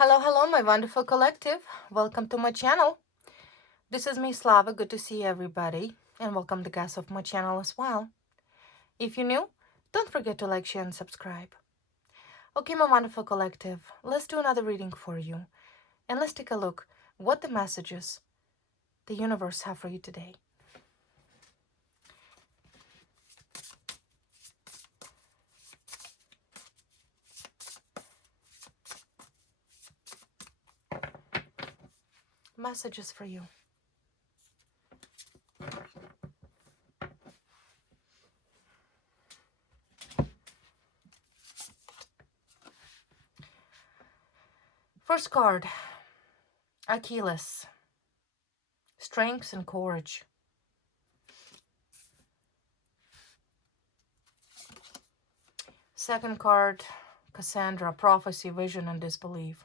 Hello, my wonderful collective. Welcome to my channel. This is me, Slava. Good to see everybody. And welcome to guests of my channel as well. If you're new, don't forget to like, share, and subscribe. Okay, my wonderful collective, let's do another reading for you. And let's take a look what the messages the universe have for you today. Messages for you. First card, Achilles. Strength and courage. Second card, Cassandra. Prophecy, vision, and disbelief.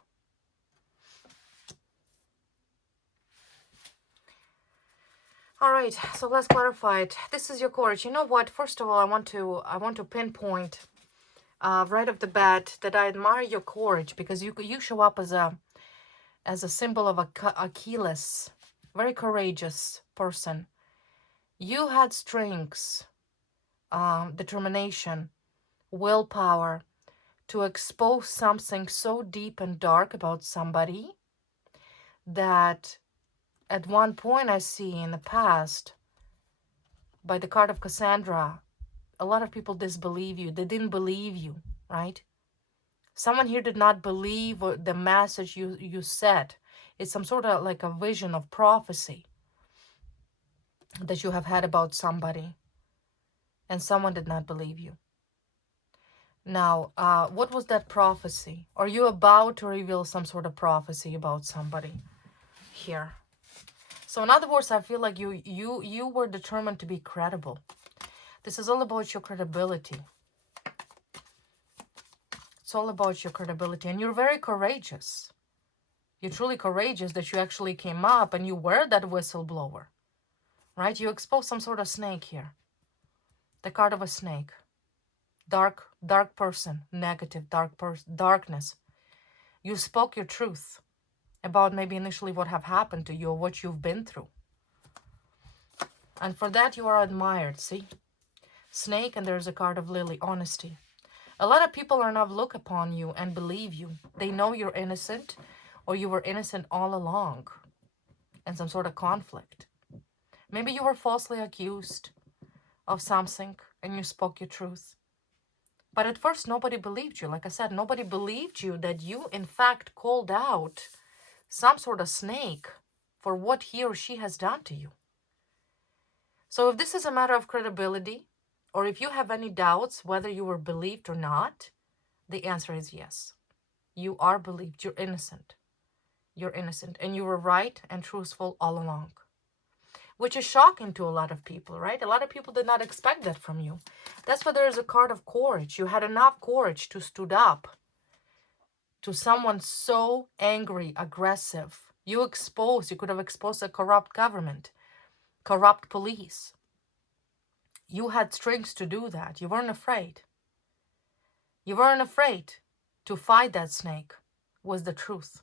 All right, so let's clarify it. This is your courage. You know what? First of all, I want to pinpoint right off the bat that I admire your courage, because you show up as a symbol of Achilles, very courageous person. You had strengths, determination, willpower to expose something so deep and dark about somebody that at one point I see in the past, by the card of Cassandra, a lot of people disbelieve you. They didn't believe you, right? Someone here did not believe the message you said. It's some sort of like a vision of prophecy that you have had about somebody, and someone did not believe you. Now, what was that prophecy? Are you about to reveal some sort of prophecy about somebody here? So in other words, I feel like you were determined to be credible. This is all about your credibility. It's all about your credibility. And you're very courageous. You're truly courageous that you actually came up and you were that whistleblower. Right? You exposed some sort of snake here. The card of a snake. Dark person. Negative, darkness. You spoke your truth about maybe initially what have happened to you or what you've been through. And for that you are admired, see? Snake, and there's a card of lily, honesty. A lot of people are not look upon you and believe you. They know you're innocent, or you were innocent all along, and some sort of conflict. Maybe you were falsely accused of something and you spoke your truth. But at first nobody believed you. Like I said, nobody believed you that you in fact called out some sort of snake for what he or she has done to you. So if this is a matter of credibility, or if you have any doubts whether you were believed or not, the answer is yes. You are believed. You're innocent. You're innocent. And you were right and truthful all along. Which is shocking to a lot of people, right? A lot of people did not expect that from you. That's why there is a card of courage. You had enough courage to stood up to someone so angry, aggressive. You could have exposed a corrupt government, corrupt police. You had strength to do that. You weren't afraid. You weren't afraid to fight that snake, was the truth.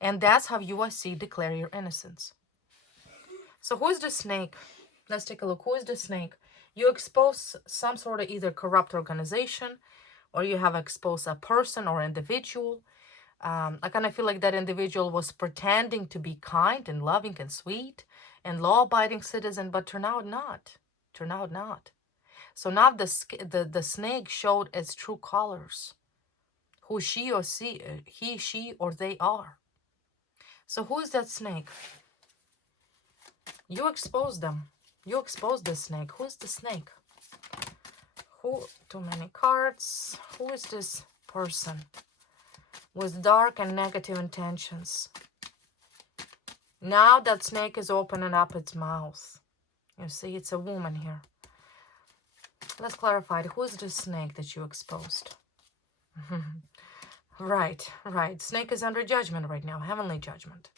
And that's how you, I see, declare your innocence. So who is the snake? Let's take a look. Who is the snake? You expose some sort of either corrupt organization, or you have exposed a person or individual. I kind of feel like that individual was pretending to be kind and loving and sweet and law-abiding citizen, but turned out not. Turned out not. So now the snake showed its true colors. Who he, she, or they are. So who is that snake? You expose them. You expose the snake. Who is the snake? Who? Too many cards. Who is this person with dark and negative intentions? Now that snake is opening up its mouth. You see, it's a woman here. Let's clarify it. Who is the snake that you exposed? Right. Snake is under judgment right now, heavenly judgment.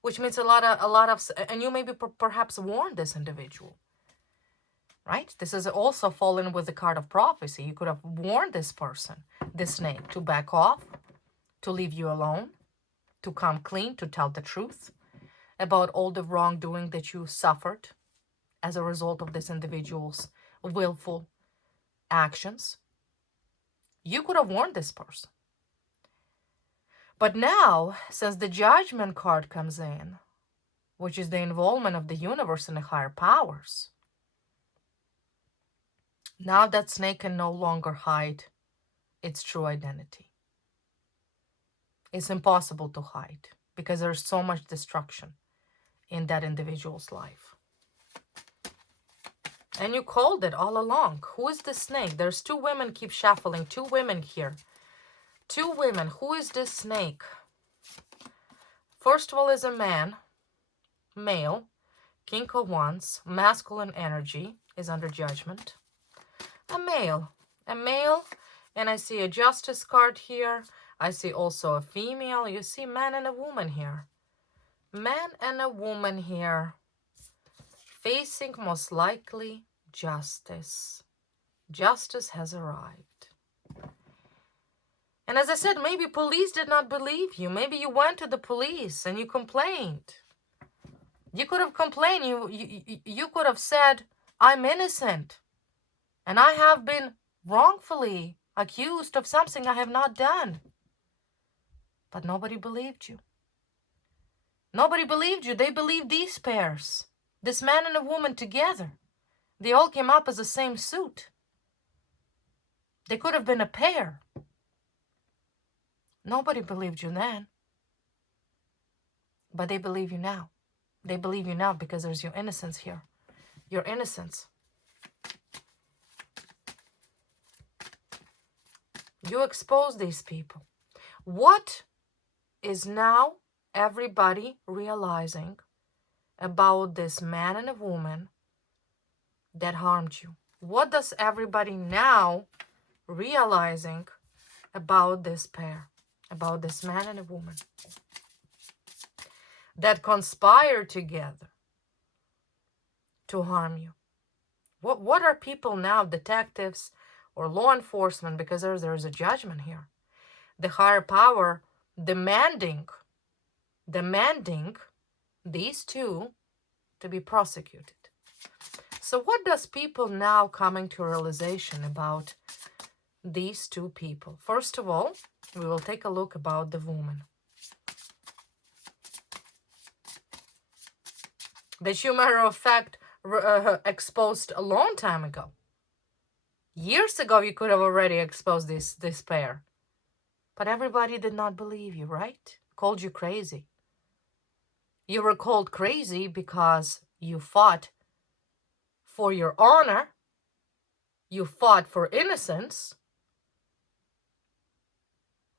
Which means a lot of, and you maybe perhaps warned this individual. Right? This is also fallen with the card of prophecy. You could have warned this person, this snake, to back off, to leave you alone, to come clean, to tell the truth about all the wrongdoing that you suffered as a result of this individual's willful actions. You could have warned this person. But now, since the Judgment card comes in, which is the involvement of the universe and the higher powers, now that snake can no longer hide its true identity. It's impossible to hide because there's so much destruction in that individual's life. And you called it all along. Who is the snake? There's two women, keep shuffling. Two women here. Two women. Who is this snake? First of all is a man, male, King of Wands, masculine energy is under judgment. A male, and I see a Justice card here. I see also a female. You see man and a woman here. Man and a woman here facing most likely justice. Justice has arrived. And as I said, maybe police did not believe you. Maybe you went to the police and you complained. You could have complained. You could have said, I'm innocent. And I have been wrongfully accused of something I have not done. But nobody believed you. Nobody believed you. They believed these pairs. This man and a woman together. They all came up as the same suit. They could have been a pair. Nobody believed you then. But they believe you now. They believe you now because there's your innocence here. Your innocence. You expose these people. What is now everybody realizing about this man and a woman that harmed you? What does everybody now realizing about this pair, about this man and a woman that conspire together to harm you? What are people now, detectives or law enforcement, because there's a judgment here, the higher power demanding these two to be prosecuted? So what does people now coming to realization about these two people? First of all, we will take a look about the woman. That you, matter of fact, exposed a long time ago. Years ago, you could have already exposed this pair. But everybody did not believe you, right? Called you crazy. You were called crazy because you fought for your honor. You fought for innocence.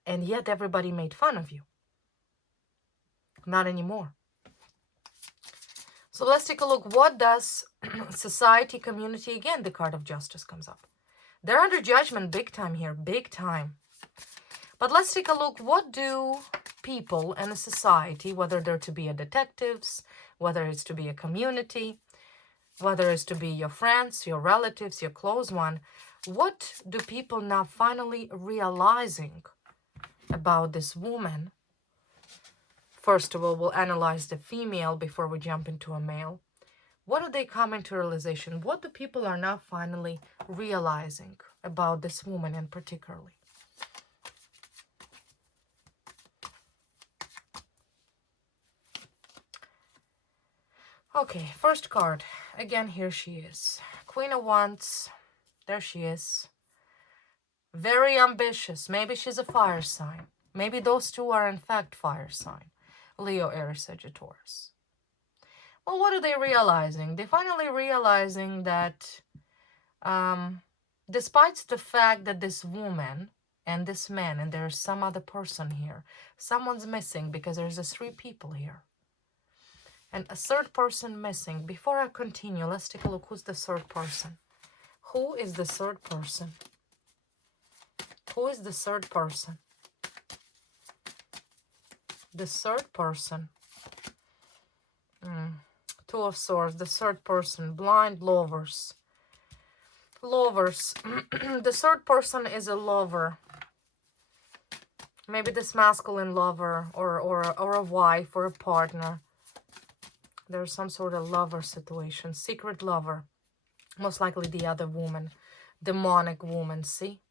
And yet everybody made fun of you. Not anymore. So let's take a look. What does society, community, again, the card of justice comes up. They're under judgment big time here, big time. But let's take a look. What do people and a society, whether they're to be a detectives, whether it's to be a community, whether it's to be your friends, your relatives, your close one, what do people now finally realizing about this woman? First of all, we'll analyze the female before we jump into a male. What do they come into realization? What do people are now finally realizing about this woman in particularly? Okay, first card. Again, here she is. Queen of Wands. There she is. Very ambitious. Maybe she's a fire sign. Maybe those two are in fact fire sign. Leo, Aries, Sagittarius. Well, what are they realizing? They're finally realizing that despite the fact that this woman and this man, and there's some other person here, someone's missing because there's a 3 people here. And a third person missing. Before I continue, let's take a look. Who's the third person? Who is the third person? Who is the third person? The third person. 2 of Swords. The third person. Blind lovers. Lovers. The third person is a lover. Maybe this masculine lover or a wife or a partner. There's some sort of lover situation. Secret lover. Most likely the other woman. Demonic woman, see?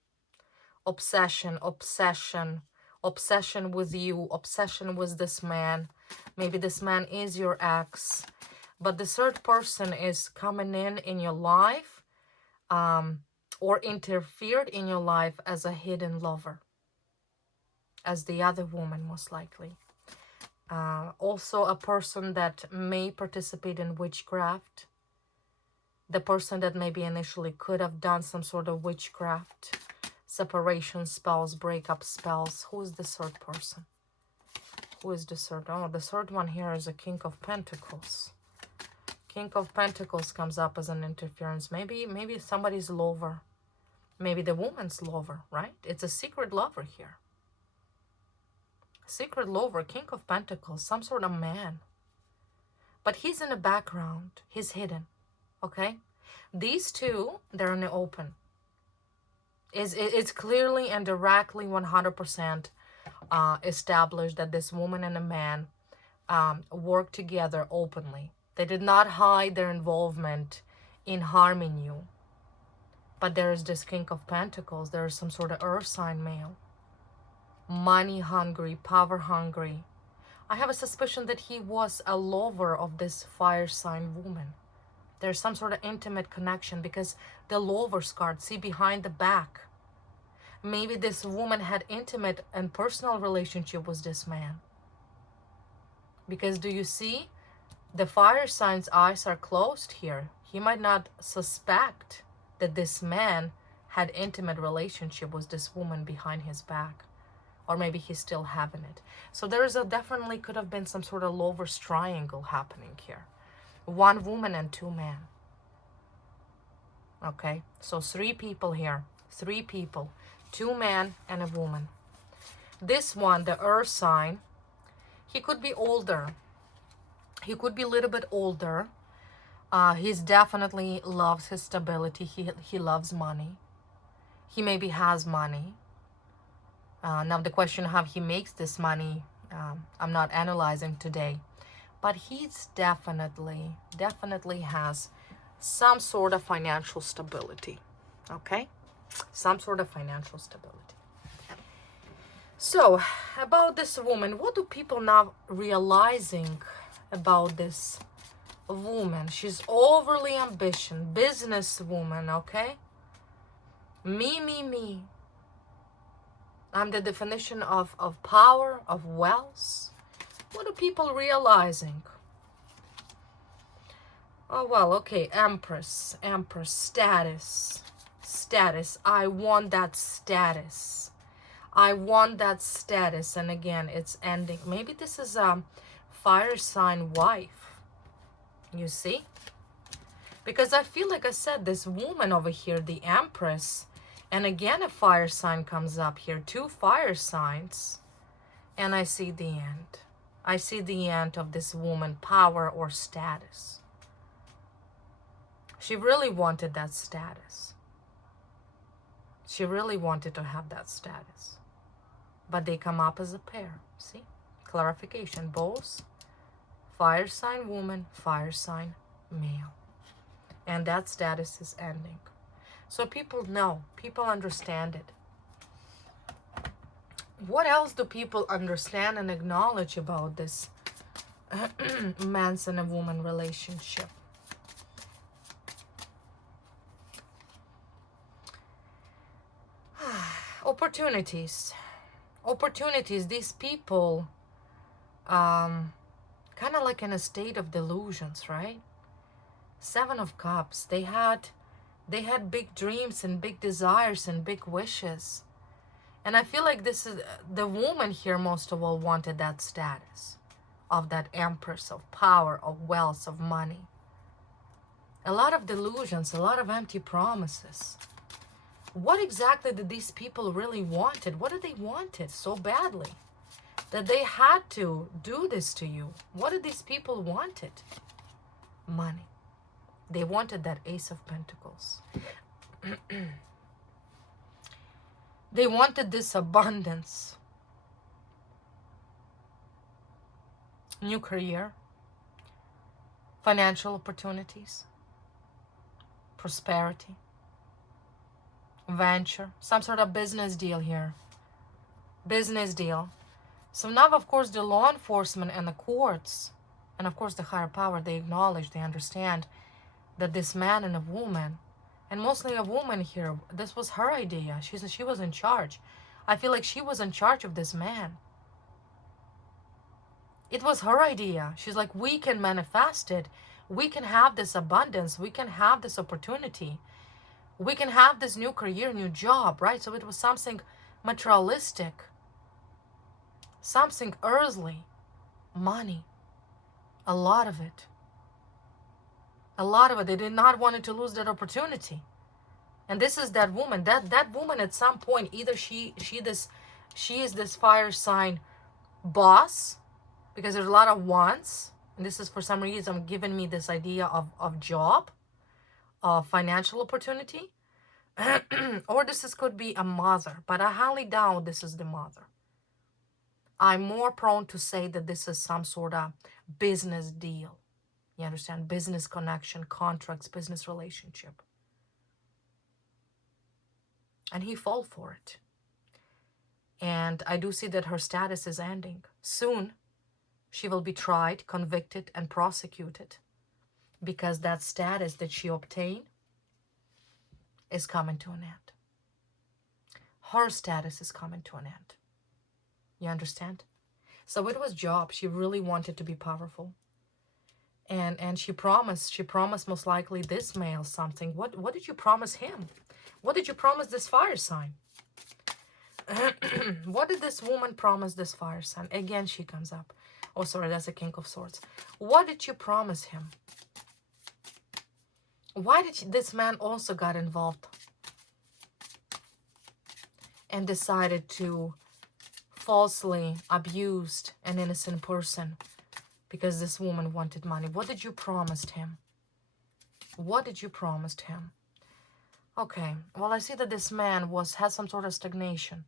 Obsession, obsession. Obsession with you. Obsession with this man. Maybe this man is your ex. But the third person is coming in your life. Or interfered in your life as a hidden lover. As the other woman, most likely. Also a person that may participate in witchcraft. The person that maybe initially could have done some sort of witchcraft. Separation spells, breakup spells. Who is the third person? Who is the third? Oh, the third one here is a King of Pentacles. King of Pentacles comes up as an interference. Maybe somebody's lover. Maybe the woman's lover, right? It's a secret lover here. Secret lover, King of Pentacles, some sort of man. But he's in the background. He's hidden, okay? These two, they're in the open. It's clearly and directly 100% established that this woman and a man work together openly. They did not hide their involvement in harming you. But there is this King of Pentacles. There is some sort of earth sign male. Money hungry, power hungry. I have a suspicion that he was a lover of this fire sign woman. There's some sort of intimate connection because the lover's card, see behind the back. Maybe this woman had intimate and personal relationship with this man. Because do you see? The fire sign's eyes are closed here. He might not suspect that this man had intimate relationship with this woman behind his back. Or maybe he's still having it. So there is definitely could have been some sort of lover's triangle happening here. One woman and two men. Okay, so three people here. Three people. Two men and a woman. This one, the earth sign, he could be older. He could be a little bit older. He's definitely loves his stability. He loves money. He maybe has money. Now the question how he makes this money, I'm not analyzing today. But he's definitely has some sort of financial stability. Okay? Some sort of financial stability. So, about this woman, what do people now realizing about this woman? She's overly ambitious, businesswoman, okay? Me. I'm the definition of power, of wealth. What are people realizing? Oh, well, okay, Empress, status. I want that status. I want that status. And again, it's ending. Maybe this is a fire sign wife. You see? Because I feel like I said, this woman over here, the Empress, and again a fire sign comes up here. Two fire signs. And I see the end. I see the end of this woman, power or status. She really wanted that status. She really wanted to have that status. But they come up as a pair. See? Clarification. Both fire sign woman, fire sign male. And that status is ending. So people know. People understand it. What else do people understand and acknowledge about this man's and a woman relationship? Opportunities. These people kind of like in a state of delusions, right? Seven of Cups. They had big dreams and big desires and big wishes. And I feel like this is the woman here most of all wanted that status of that Empress, of power, of wealth, of money. A lot of delusions, a lot of empty promises. What exactly did these people really wanted? What did they wanted so badly that they had to do this to you? What did these people wanted? Money. They wanted that Ace of Pentacles. They wanted this abundance. new career, financial opportunities, prosperity, venture, some sort of business deal here. Business deal. So now, of course, the law enforcement and the courts, and of course the higher power, they acknowledge, they understand that this man and a woman, and mostly a woman here, this was her idea. She was in charge. I feel like she was in charge of this man. It was her idea. She's like, we can manifest it. We can have this abundance. We can have this opportunity. We can have this new career, new job, right? So it was something materialistic, something earthly, money, a lot of it. A lot of it. They did not want to lose that opportunity. And this is that woman. That woman at some point, either she is this fire sign boss, because there's a lot of wants, and this is for some reason giving me this idea of job, of financial opportunity, or could be a mother, but I highly doubt this is the mother. I'm more prone to say that this is some sort of business deal. You understand? Business connection, contracts, business relationship. And he fell for it. And I do see that her status is ending. Soon, she will be tried, convicted, and prosecuted, because that status that she obtained is coming to an end. Her status is coming to an end. You understand? So it was job. She really wanted to be powerful. And she promised most likely this male something. What did you promise him? What did you promise this fire sign? What did this woman promise this fire sign? Again, she comes up. Oh, sorry, that's a King of Swords. What did you promise him? Why did this man also got involved and decided to falsely abused an innocent person because this woman wanted money? What did you promise him? What did you promise him? Okay, well, I see that this man had some sort of stagnation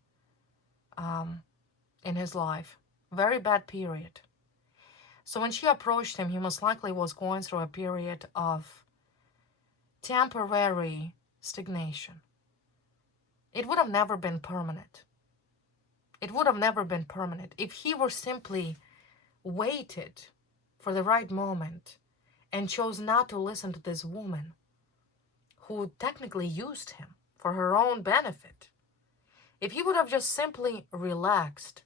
in his life. Very bad period. So when she approached him, he most likely was going through a period of temporary stagnation. It would have never been permanent. It would have never been permanent if he were simply waited for the right moment and chose not to listen to this woman who technically used him for her own benefit. If he would have just simply relaxed.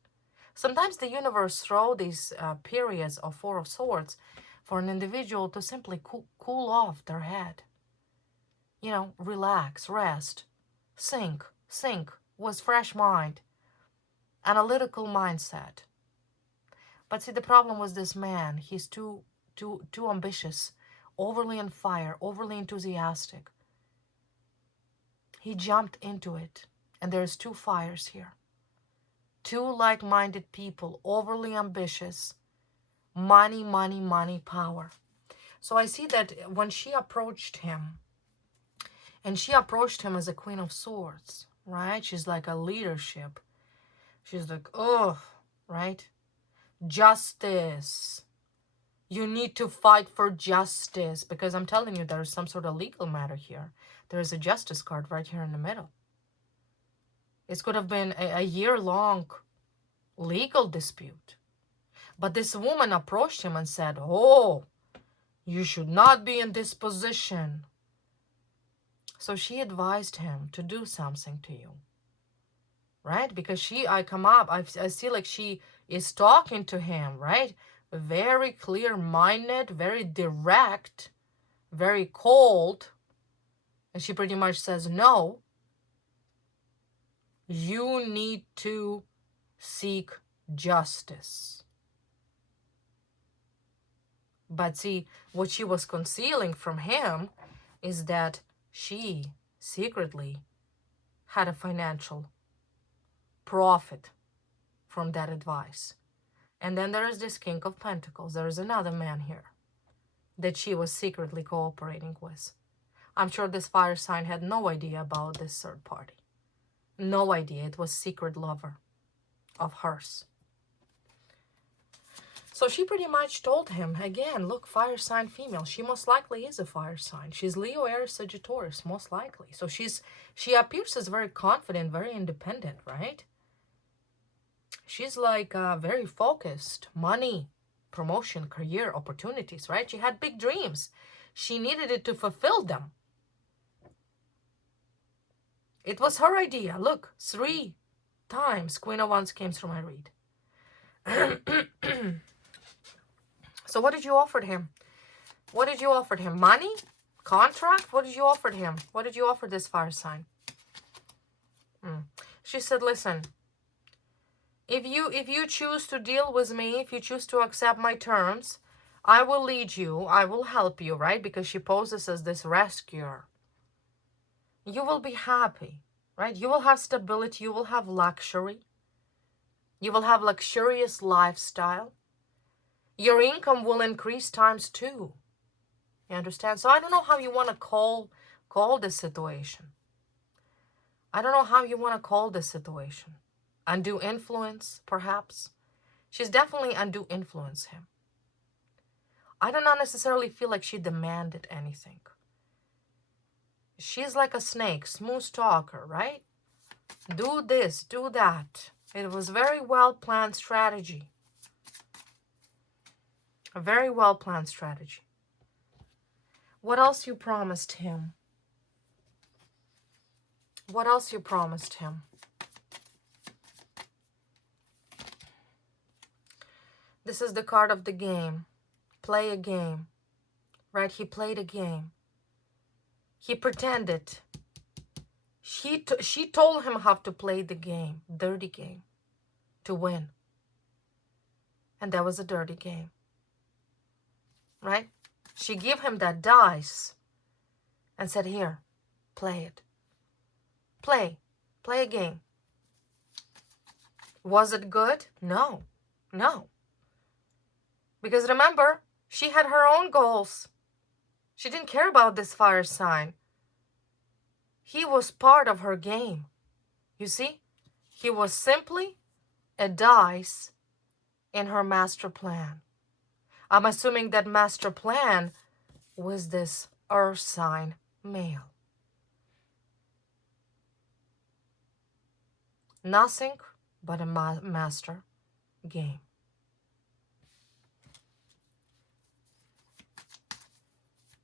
Sometimes the universe throws these periods of Four of Swords for an individual to simply cool off their head. You know, relax, rest, think with fresh mind, analytical mindset. But see, the problem was this man. He's too ambitious, overly on fire, overly enthusiastic. He jumped into it, and there's two fires here. Two like-minded people, overly ambitious, money, power. So I see that when she approached him, and she approached him as a Queen of Swords, right? She's like a leadership. She's like, oh, right? Justice. You need to fight for justice, because I'm telling you, there's some sort of legal matter here. There's a justice card right here in the middle. It could have been a year-long legal dispute. But this woman approached him and said, oh, you should not be in this position. So she advised him to do something to you. Right? Because I see like she is talking to him, right? Very clear-minded, very direct, very cold. And she pretty much says, no, you need to seek justice. But see, what she was concealing from him is that she secretly had a financial profit from that advice. And then there is this King of Pentacles. There is another man here that she was secretly cooperating with. I'm sure this fire sign had no idea about this third party. No idea. It was secret lover of hers. So she pretty much told him, again, look, fire sign female. She most likely is a fire sign. She's Leo, Aries, Sagittarius, most likely. So she appears as very confident, very independent, right? She's like very focused. Money, promotion, career, opportunities, right? She had big dreams. She needed it to fulfill them. It was her idea. Look, 3 times Queen of Wands came through my read. So what did you offer him? What did you offer him? Money? Contract? What did you offer him? What did you offer this fire sign? She said, listen, if you choose to deal with me, if you choose to accept my terms, I will lead you, I will help you, right? Because she poses as this rescuer. You will be happy, right? You will have stability, you will have luxury. You will have luxurious lifestyle. Your income will increase times 2. You understand? So I don't know how you want to call this situation. I don't know how you want to call this situation. Undue influence, perhaps. She's definitely undue influence him. I do not necessarily feel like she demanded anything. She's like a snake, smooth talker, right? Do this, do that. It was very well-planned strategy. A very well-planned strategy. What else you promised him? What else you promised him? This is the card of the game. Play a game. Right? He played a game. He pretended. She told him how to play the game. Dirty game. To win. And that was a dirty game. Right? She gave him that dice and said, here, play it. Play a game. Was it good? No. Because remember, she had her own goals. She didn't care about this fire sign. He was part of her game. You see? He was simply a dice in her master plan. I'm assuming that master plan was this earth sign male. Nothing but a master game.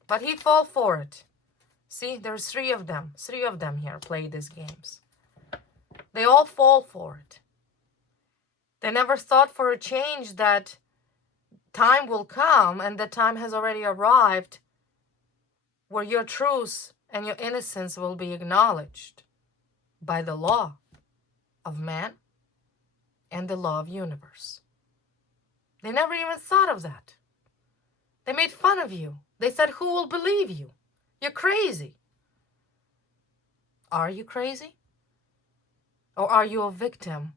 But he fell for it. See, there's 3 of them. 3 of them here play these games. They all fall for it. They never thought for a change that time will come, and the time has already arrived, where your truth and your innocence will be acknowledged by the law of man and the law of universe. They never even thought of that. They made fun of you. They said, who will believe you? You're crazy. Are you crazy? Or are you a victim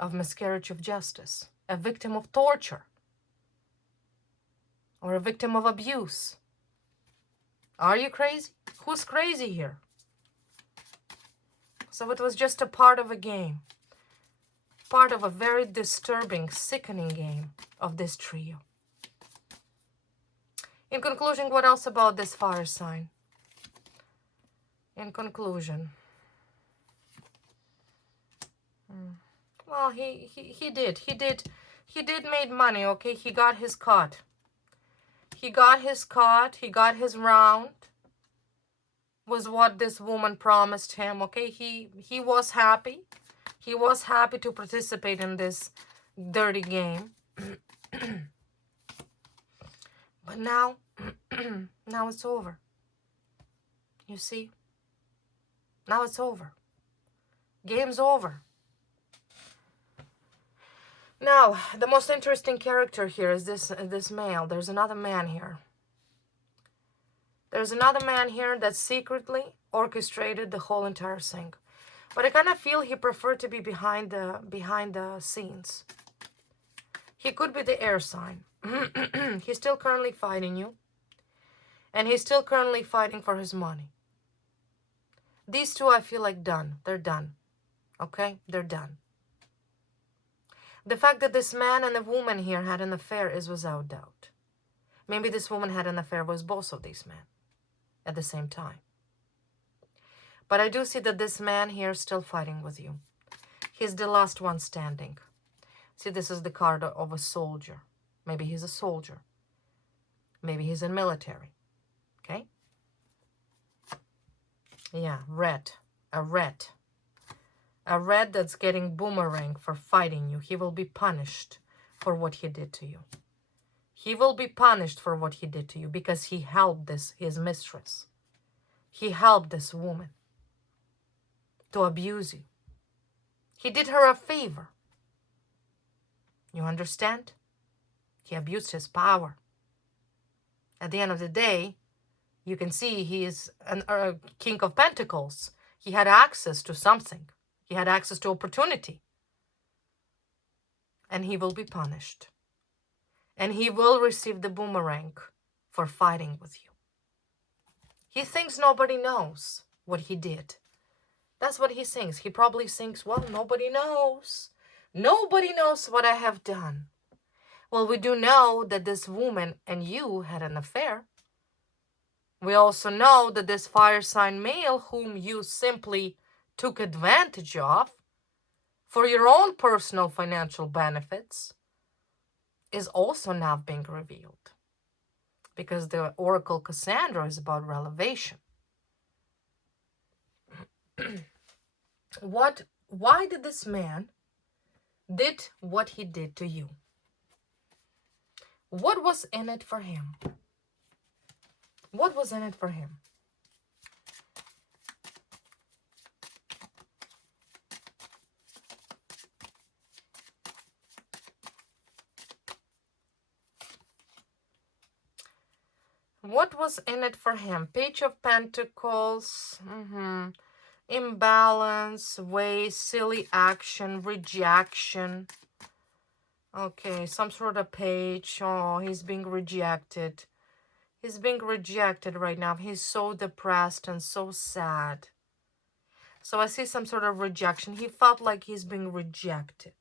of miscarriage of justice? A victim of torture? Or a victim of abuse? Are you crazy? Who's crazy here? So it was just a part of a game. Part of a very disturbing, sickening game of this trio. In conclusion, what else about this fire sign? In conclusion. Well, he did made money, okay? He got his cut. He got his round. Was what this woman promised him, okay? He was happy. He was happy to participate in this dirty game. But now, now it's over. You see? Now it's over. Game's over. Now, the most interesting character here is this male. There's another man here. There's another man here that secretly orchestrated the whole entire thing. But I kind of feel he preferred to be behind the scenes. He could be the air sign. He's still currently fighting you. And he's still currently fighting for his money. These 2, I feel like done. They're done. Okay? They're done. The fact that this man and the woman here had an affair is without doubt. Maybe this woman had an affair with both of these men at the same time. But I do see that this man here is still fighting with you. He's the last one standing. See, this is the card of a soldier. Maybe he's a soldier. Maybe he's in military. Okay? Yeah, red. A red. A red that's getting boomerang for fighting you. He will be punished for what he did to you. He will be punished for what he did to you because he helped his mistress. He helped this woman to abuse you. He did her a favor. You understand? He abused his power. At the end of the day, you can see he is a King of Pentacles. He had access to something. He had access to opportunity. And he will be punished. And he will receive the boomerang for fighting with you. He thinks nobody knows what he did. That's what he thinks. He probably thinks, well, nobody knows. Nobody knows what I have done. Well, we do know that this woman and you had an affair. We also know that this fire sign male whom you simply took advantage of for your own personal financial benefits is also now being revealed. Because the Oracle Cassandra is about revelation. Why did this man did what he did to you? What was in it for him? What was in it for him? What was in it for him? Page of Pentacles. Imbalance, waste, silly action, rejection. Okay, some sort of page. Oh, he's being rejected. He's being rejected right now. He's so depressed and so sad. So I see some sort of rejection. He felt like he's being rejected.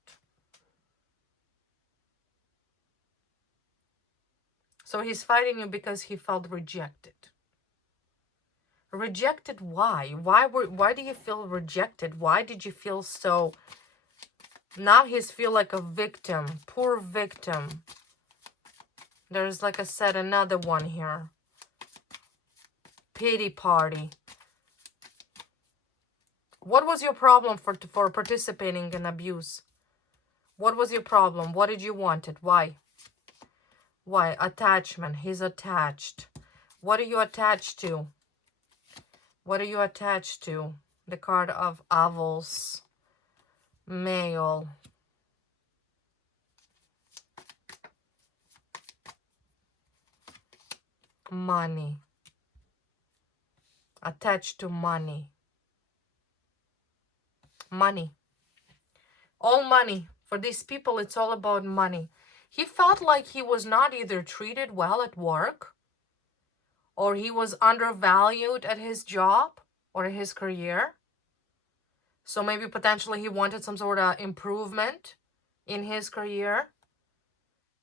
So he's fighting you because he felt rejected. Rejected why? Why do you feel rejected? Why did you feel so... Now he's feel like a victim. Poor victim. There's, like I said, another one here. Pity party. What was your problem for participating in abuse? What was your problem? What did you want it? Why? Why? Attachment. He's attached. What are you attached to? What are you attached to? The card of Avils. Male. Money. Attached to money. Money. All money. For these people, it's all about money. He felt like he was not either treated well at work, or he was undervalued at his job or his career. So maybe potentially he wanted some sort of improvement in his career.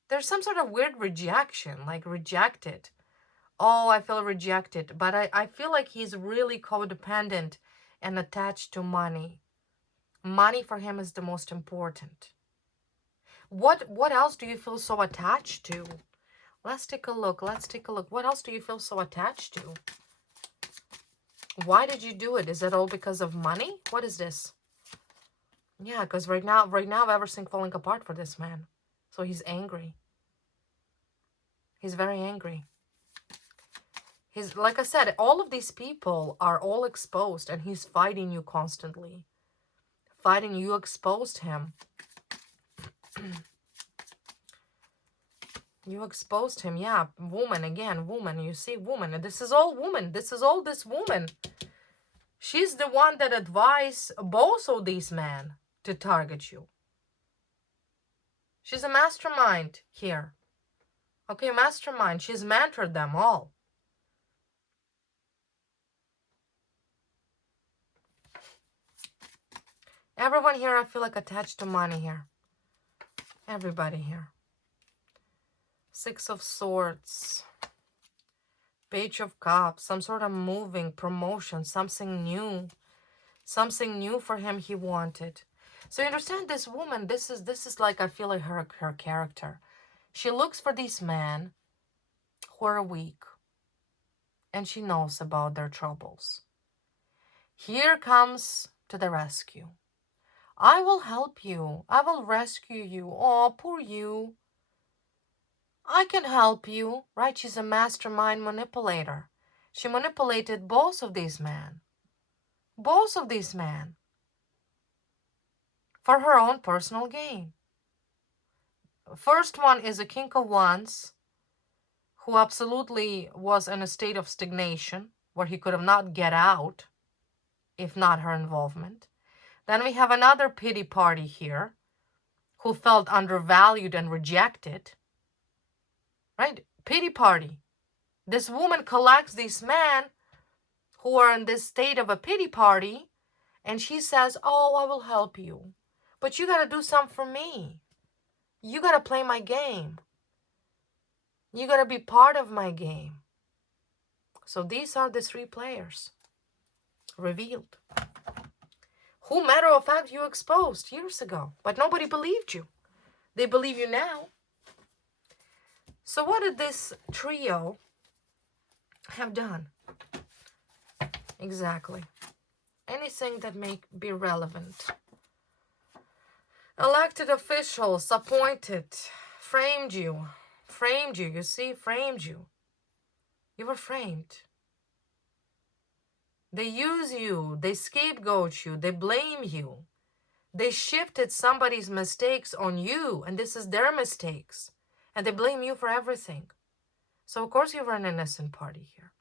There's some sort of weird rejection, like rejected. Oh, I feel rejected. But I feel like he's really codependent and attached to money. Money for him is the most important. What else do you feel so attached to? Let's take a look. Let's take a look. What else do you feel so attached to? Why did you do it? Is it all because of money? What is this? Yeah, because right now everything's falling apart for this man. So he's angry. He's very angry. He's, like I said, all of these people are all exposed and he's fighting you constantly. Fighting you, exposed him. You exposed him, yeah. Woman, again, woman. You see, woman. This is all woman. This is all this woman. She's the one that advised both of these men to target you. She's a mastermind here. Okay, mastermind. She's mentored them all. Everyone here, I feel like attached to money here. Everybody here. Six of Swords. Page of Cups. Some sort of moving, promotion, something new. Something new for him he wanted. So you understand this woman, this is like, I feel like her character. She looks for these men who are weak. And she knows about their troubles. Here comes to the rescue. I will help you. I will rescue you. Oh, poor you. I can help you. Right? She's a mastermind manipulator. She manipulated both of these men. Both of these men. For her own personal gain. First one is a King of Wands, who absolutely was in a state of stagnation, where he could have not get out, if not her involvement. Then we have another pity party here, who felt undervalued and rejected. Right? Pity party. This woman collects these men who are in this state of a pity party, and she says, oh, I will help you. But you got to do something for me. You got to play my game. You got to be part of my game. So these are the three players revealed. Who, matter of fact, you exposed years ago, but nobody believed you. They believe you now. So what did this trio have done? Exactly. Anything that may be relevant. Elected officials appointed, framed you, you see, framed you. You were framed. They use you, they scapegoat you, they blame you. They shifted somebody's mistakes on you, and this is their mistakes. And they blame you for everything. So of course you were an innocent party here.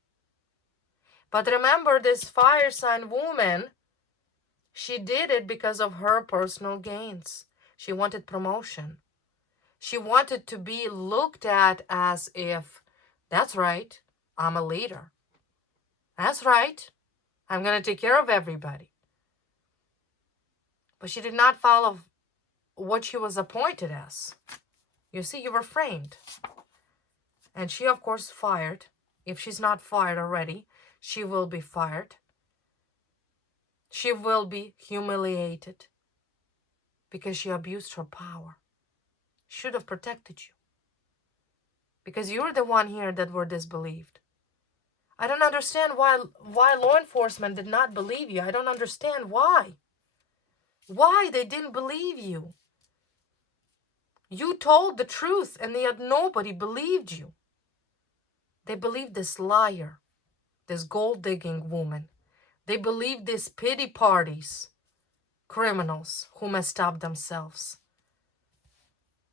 But remember, this fire sign woman, she did it because of her personal gains. She wanted promotion. She wanted to be looked at as if, that's right, I'm a leader. That's right, I'm going to take care of everybody. But she did not follow what she was appointed as. You see, you were framed. And she, of course, fired. If she's not fired already, she will be fired. She will be humiliated because she abused her power. Should have protected you. Because you're the one here that were disbelieved. I don't understand why law enforcement did not believe you. I don't understand why. Why they didn't believe you. You told the truth and yet nobody believed you. They believed this liar, this gold-digging woman. They believed these pity parties, criminals who messed up themselves.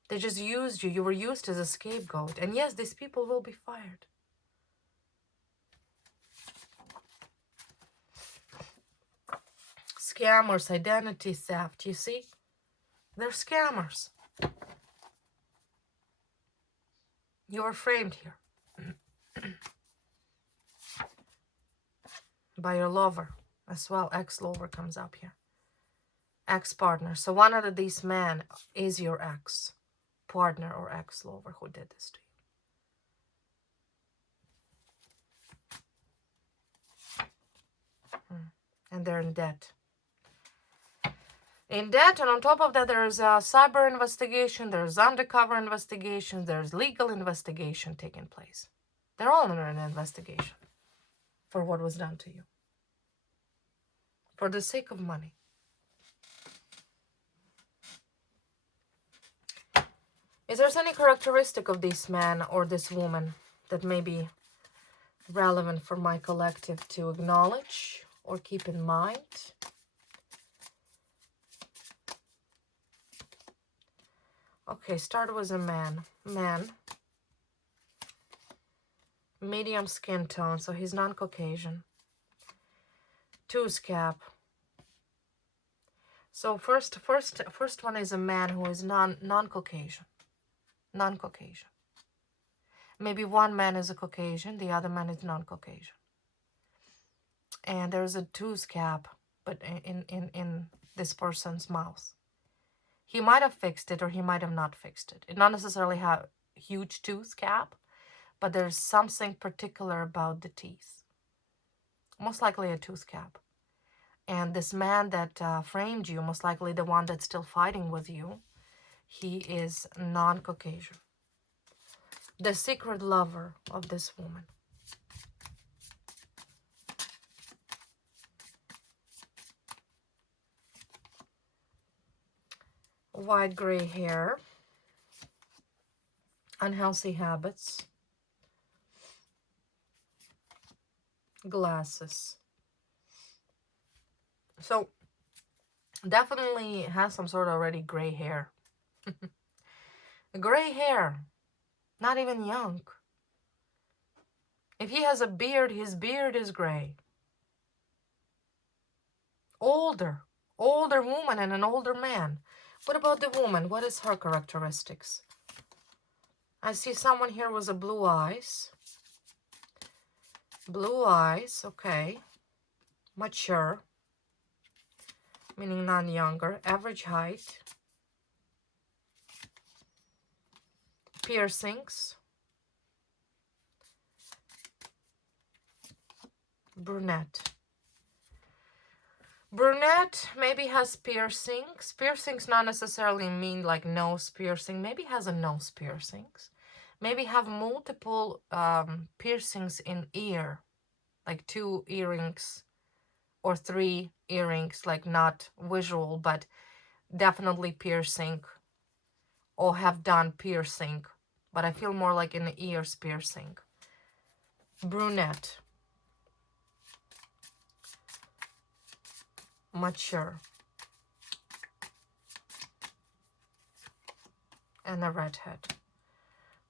They just used you. You were used as a scapegoat. And yes, these people will be fired. Scammers, identity theft, you see? They're scammers. You were framed here. By your lover as well. Ex-lover comes up here. Ex-partner. So one out of these men is your ex-partner or ex-lover who did this to you. And they're in debt. In debt, and on top of that, there's a cyber investigation, there's undercover investigation, there's legal investigation taking place. They're all under an investigation for what was done to you. For the sake of money. Is there any characteristic of this man or this woman that may be relevant for my collective to acknowledge or keep in mind? Okay, start with a man. Man. Medium skin tone, so he's non-Caucasian. Two's cap. So first one is a man who is non-Caucasian. Non-Caucasian. Maybe one man is a Caucasian, the other man is non-Caucasian. And there's a two's cap, but in this person's mouth. He might have fixed it or he might have not fixed it. It not necessarily have huge tooth cap, but there's something particular about the teeth. Most likely a tooth cap. And this man that framed you, most likely the one that's still fighting with you, he is non-Caucasian. The secret lover of this woman. White gray hair. Unhealthy habits. Glasses. So definitely has some sort of already gray hair. Gray hair. Not even young. If he has a beard, his beard is gray. Older woman and an older man. What about the woman? What is her characteristics? I see someone here with a blue eyes. Blue eyes, okay. Mature, meaning non-younger. Average height. Piercings. Brunette. Brunette maybe has piercings. Piercings not necessarily mean like nose piercing. Maybe has a nose piercings. Maybe have multiple piercings in ear. Like 2 earrings or 3 earrings. Like not visual, but definitely piercing. Or have done piercing. But I feel more like in the ears piercing. Brunette. Mature. And a redhead.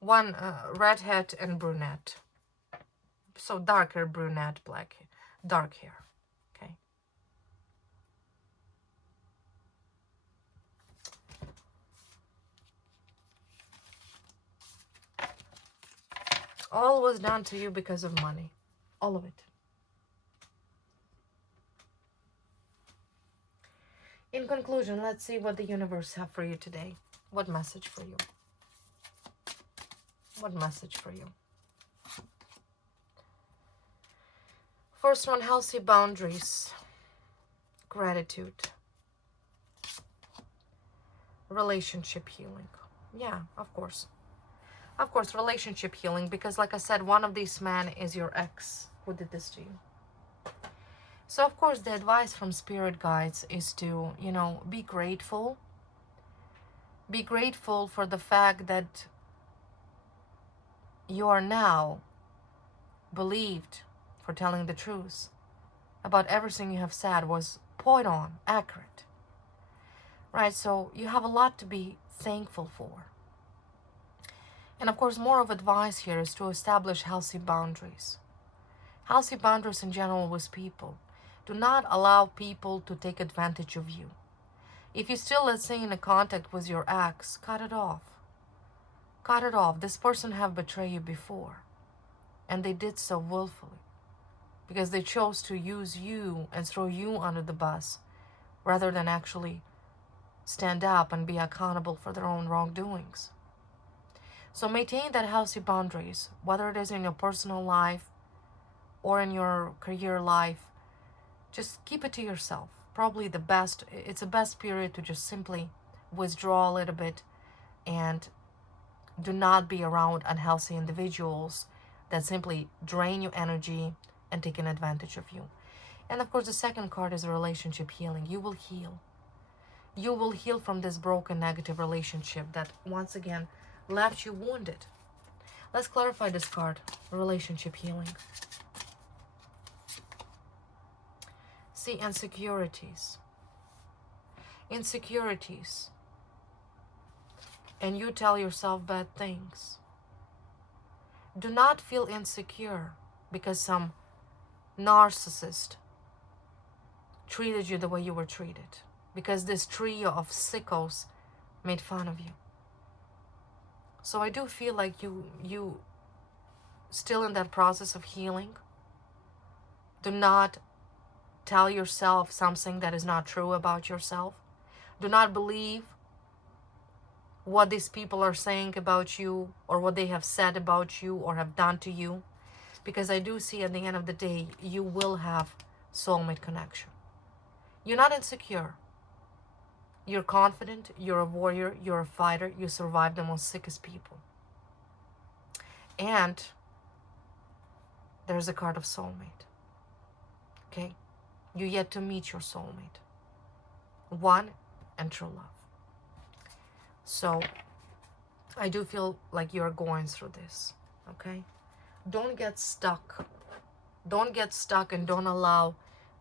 One redhead and brunette. So darker brunette, black, dark hair. Okay. All was done to you because of money. All of it. In conclusion, let's see what the universe have for you today. What message for you? What message for you? First one, healthy boundaries. Gratitude. Relationship healing. Yeah, of course. Of course, relationship healing. Because like I said, one of these men is your ex who did this to you. So, of course, the advice from spirit guides is to, you know, be grateful. Be grateful for the fact that you are now believed for telling the truth about everything you have said was point on, accurate. Right? So you have a lot to be thankful for. And of course, more of advice here is to establish healthy boundaries. Healthy boundaries in general with people. Do not allow people to take advantage of you. If you're still, let's say, in a contact with your ex, cut it off. Cut it off. This person have betrayed you before. And they did so willfully. Because they chose to use you and throw you under the bus rather than actually stand up and be accountable for their own wrongdoings. So maintain that healthy boundaries, whether it is in your personal life or in your career life. Just keep it to yourself. Probably the best, it's the best period to just simply withdraw a little bit and do not be around unhealthy individuals that simply drain your energy and take an advantage of you. And of course, the second card is relationship healing. You will heal. You will heal from this broken negative relationship that once again left you wounded. Let's clarify this card, relationship healing. See, insecurities. Insecurities. And you tell yourself bad things. Do not feel insecure because some narcissist treated you the way you were treated. Because this trio of sickos made fun of you. So I do feel like you still in that process of healing. Do not tell yourself something that is not true about yourself. Do not believe what these people are saying about you, or what they have said about you or have done to you. Because I do see at the end of the day, you will have soulmate connection. You're not insecure. You're confident, you're a warrior, you're a fighter, you survive the most sickest people. And there's a card of soulmate. Okay? You yet to meet your soulmate. One and true love. So I do feel like you're going through this. Okay? Don't get stuck. Don't get stuck, and don't allow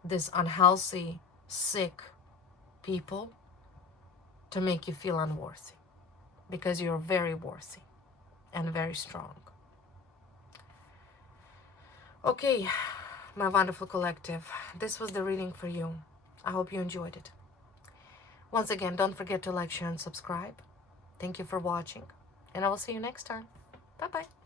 this unhealthy, sick people to make you feel unworthy, because you're very worthy and very strong. Okay, my wonderful collective, this was the reading for you. I hope you enjoyed it. Once again, don't forget to like, share, and subscribe. Thank you for watching, and I will see you next time. Bye-bye.